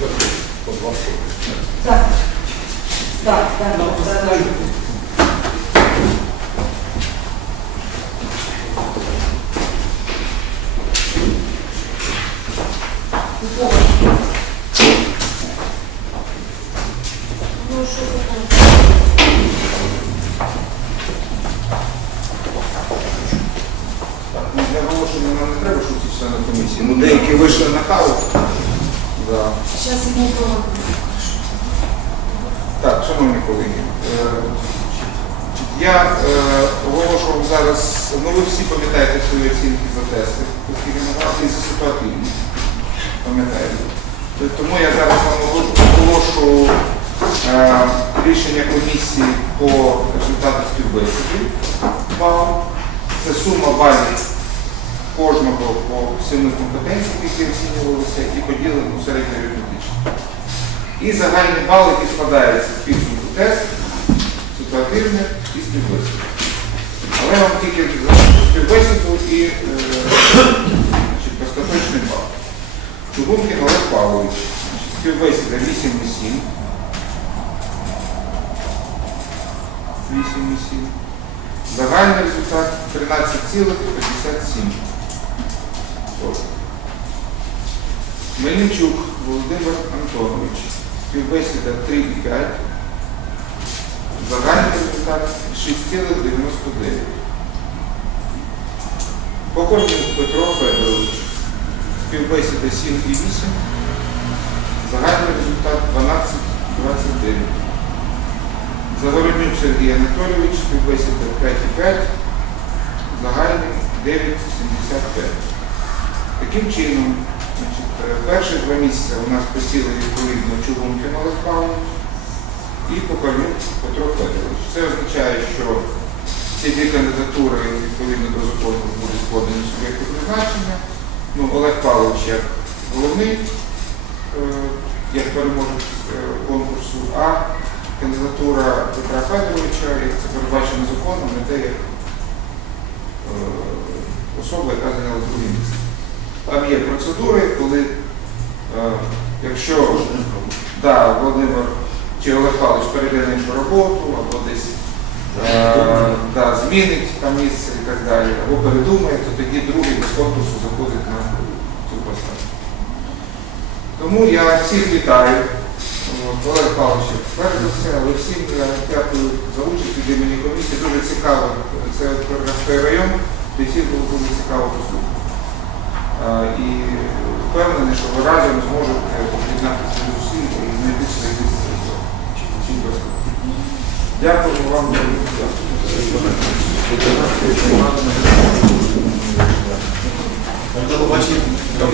по два Так. Так, так. так. Я думаю, що нам не треба, що це на комісії. Ну, деякі вийшли на каву. Да. Сейчас я не помогу. Так, шановні колеги, е, я е, оголошував зараз, ну ви всі пам'ятаєте свої оцінки за тести, оскільки набрати і за ситуативні. Пам'ятаєте? Тому я зараз вам оголошу е, рішення комісії по результату співбесіди. Це сума балів кожного по семи компетенціях, які оцінювалися, і поділено у середньоарифметично. І загальний бал, який складається з підсумку тест, ситуативне і співбесіду. Але вам тільки співбесіду і е, остаточний бал. Чугункін Олег Павлович. Співбесіда 8,7. 8,7. Загальний результат 13,57. Мельничук Володимир Антонович. Співбесіда 3,5. Загальний результат 6,99. Покорнюк Петро Федорович. Співбесіда 7,8. Загальний результат 12,29. Загороднюк Сергій Анатолійович, співбесіда 5,5. Загальний 9,75. Таким чином, перші два місяці у нас посіли відповідно Чугункин Олег Павлович і Покалюк Петро Федорович. Це означає, що ці дві кандидатури відповідно до закону будуть подані суб'єкту призначення. Ну, Олег Павлович як головний, е, як переможець е, конкурсу, а кандидатура Петра Федоровича, як це передбачено законом, не те як е, особа, яка зайняла друге місце. Там є процедури, коли, е, якщо да, Володимир чи Олег Павлович перейде на іншу роботу, або десь е, да, змінить там місце і так далі, або передумає, то тоді другий без конкурсу заходить на цю посаду. Тому я всіх вітаю. Олег Павлович, перш за все, але всім дякую за участь від імені комісії. Дуже цікаво. Це Кривоградський район, де всіх було дуже цікаво послухати. Е, І впевнений, що ви разом зможете об'єднати свої зусилля і знайти свої місце в цій перспективі. Дякую вам за До.